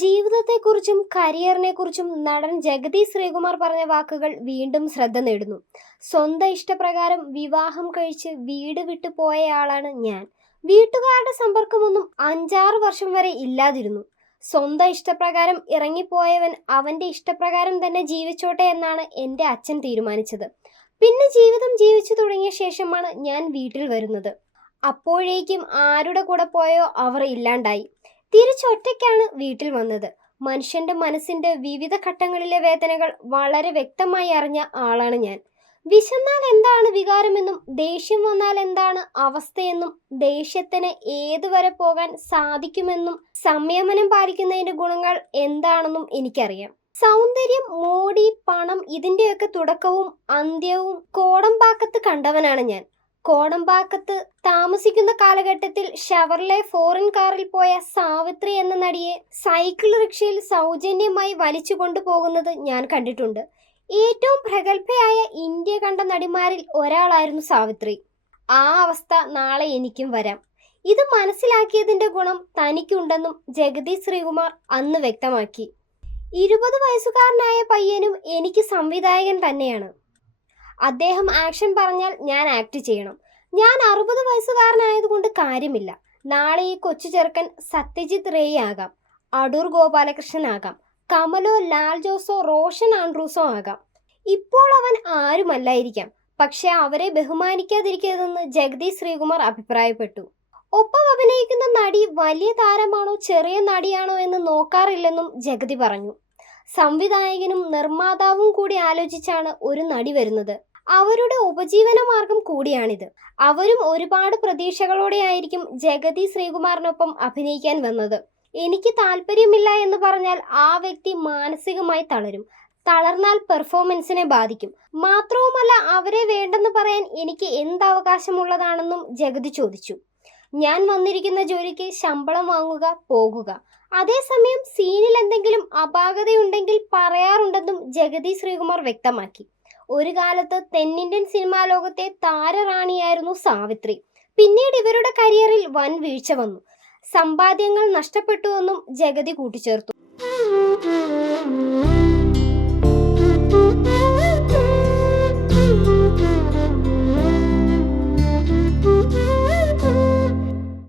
ജീവിതത്തെക്കുറിച്ചും കരിയറിനെക്കുറിച്ചും നടൻ ജഗതി ശ്രീകുമാർ പറഞ്ഞ വാക്കുകൾ വീണ്ടും ശ്രദ്ധ നേടുന്നു. സ്വന്തം ഇഷ്ടപ്രകാരം വിവാഹം കഴിച്ച് വീട് വിട്ടു പോയയാളാണ് ഞാൻ. വീട്ടുകാരുടെ സമ്പർക്കമൊന്നും 5-6 വർഷം വരെ ഇല്ലാതിരുന്നു. സ്വന്തം ഇഷ്ടപ്രകാരം ഇറങ്ങിപ്പോയവൻ അവന്റെ ഇഷ്ടപ്രകാരം തന്നെ ജീവിച്ചോട്ടെ എന്നാണ് എൻ്റെ അച്ഛൻ തീരുമാനിച്ചത്. പിന്നെ ജീവിതം ജീവിച്ചു തുടങ്ങിയ ശേഷമാണ് ഞാൻ വീട്ടിൽ വരുന്നത്. അപ്പോഴേക്കും ആരുടെ കൂടെ പോയോ അവർ ഇല്ലാണ്ടായി. തിരിച്ചൊറ്റയ്ക്കാണ് വീട്ടിൽ വന്നത്. മനുഷ്യന്റെ മനസ്സിന്റെ വിവിധ ഘട്ടങ്ങളിലെ വേദനകൾ വളരെ വ്യക്തമായി അറിഞ്ഞ ആളാണ് ഞാൻ. വിശന്നാൽ എന്താണ് വികാരമെന്നും ദേഷ്യം വന്നാൽ എന്താണ് അവസ്ഥയെന്നും ദേഷ്യത്തിന് ഏതുവരെ പോകാൻ സാധിക്കുമെന്നും സംയമനം പാലിക്കുന്നതിന്റെ ഗുണങ്ങൾ എന്താണെന്നും എനിക്കറിയാം. സൗന്ദര്യം, മോടി, പണം ഇതിന്റെയൊക്കെ തുടക്കവും അന്ത്യവും കോടമ്പാക്കത്ത് കണ്ടവനാണ് ഞാൻ. കോടമ്പാക്കത്ത് താമസിക്കുന്ന കാലഘട്ടത്തിൽ ഷവർലെ ഫോറിൻ കാറിൽ പോയ സാവിത്രി എന്ന നടിയെ സൈക്കിൾ റിക്ഷയിൽ സൗജന്യമായി വലിച്ചു കൊണ്ടുപോകുന്നത് ഞാൻ കണ്ടിട്ടുണ്ട്. ഏറ്റവും പ്രഗത്ഭയായ ഇന്ത്യ കണ്ട നടിമാരിൽ ഒരാളായിരുന്നു സാവിത്രി. ആ അവസ്ഥ നാളെ എനിക്കും വരാം. ഇത് മനസ്സിലാക്കിയതിന്റെ ഗുണം തനിക്കുണ്ടെന്നും ജഗതി ശ്രീകുമാർ അന്ന് വ്യക്തമാക്കി. 20 വയസ്സുകാരനായ പയ്യനും എനിക്ക് സംവിധായകൻ തന്നെയാണ്. അദ്ദേഹം ആക്ഷൻ പറഞ്ഞാൽ ഞാൻ ആക്ട് ചെയ്യണം. ഞാൻ 60 വയസ്സുകാരനായതുകൊണ്ട് കാര്യമില്ല. നാളെ ഈ കൊച്ചു ചെറുക്കൻ സത്യജിത്ത് റേ ആകാം, അടൂർ ഗോപാലകൃഷ്ണൻ ആകാം, കമലോ ലാൽ ജോസോ റോഷൻ ആൻഡ്രൂസോ ആകാം. ഇപ്പോൾ അവൻ ആരുമല്ലായിരിക്കാം. പക്ഷെ അവരെ ബഹുമാനിക്കാതിരിക്കരുതെന്ന് ജഗതി ശ്രീകുമാർ അഭിപ്രായപ്പെട്ടു. ഒപ്പം അഭിനയിക്കുന്ന നടി വലിയ താരമാണോ ചെറിയ നടിയാണോ എന്ന് നോക്കാറില്ലെന്നും ജഗതി പറഞ്ഞു. സംവിധായകനും നിർമ്മാതാവും കൂടി ആലോചിച്ചാണ് ഒരു നടി വരുന്നത്. അവരുടെ ഉപജീവന മാർഗം കൂടിയാണിത്. അവരും ഒരുപാട് പ്രതീക്ഷകളോടെയായിരിക്കും ജഗതി ശ്രീകുമാറിനൊപ്പം അഭിനയിക്കാൻ വന്നത്. എനിക്ക് താല്പര്യമില്ല എന്ന് പറഞ്ഞാൽ ആ വ്യക്തി മാനസികമായി തളരും. തളർന്നാൽ പെർഫോമൻസിനെ ബാധിക്കും. മാത്രവുമല്ല, അവരെ വേണ്ടെന്ന് പറയാൻ എനിക്ക് എന്ത് അവകാശമുള്ളതാണെന്നും ജഗതി ചോദിച്ചു. ഞാൻ വന്നിരിക്കുന്ന ജോലിക്ക് ശമ്പളം വാങ്ങുക, പോകുക. അതേസമയം സീനിൽ എന്തെങ്കിലും അപാകതയുണ്ടെങ്കിൽ പറയാറുണ്ടെന്നും ജഗതി ശ്രീകുമാർ വ്യക്തമാക്കി. ഒരു കാലത്ത് തെന്നിന്ത്യൻ സിനിമാ ലോകത്തെ താരറാണിയായിരുന്നു സാവിത്രി. പിന്നീട് ഇവരുടെ കരിയറിൽ വൻ വീഴ്ച വന്നു. സമ്പാദ്യങ്ങൾ നഷ്ടപ്പെട്ടുവെന്നും ജഗതി കൂട്ടിച്ചേർത്തു.